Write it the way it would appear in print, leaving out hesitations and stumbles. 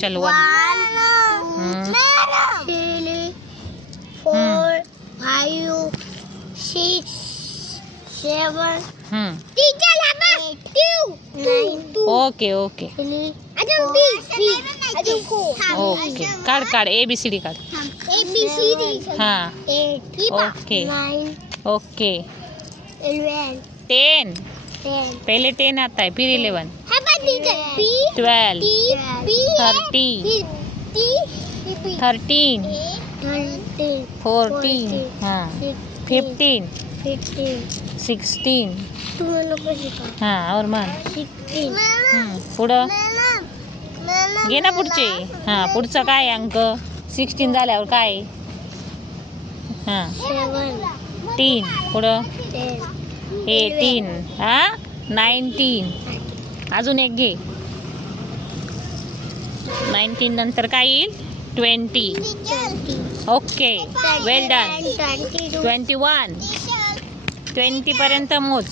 चल 1 3 4 5 6 7 okay okay okay काढ ABCD काढ. हां ओके ओके 10 पहले 10 आता है फिर 11 12 13 14 हां 15 16 हां और मन पुढं घे ना पुढचे. हां पुढचं काय अंक 16 झाल्यावर काय हां 3 पुढं 18 हां 19 अजून एक घे 19 नंतर काय येईल 20 ओके वेल डन 21 20 पर्यंत मोज.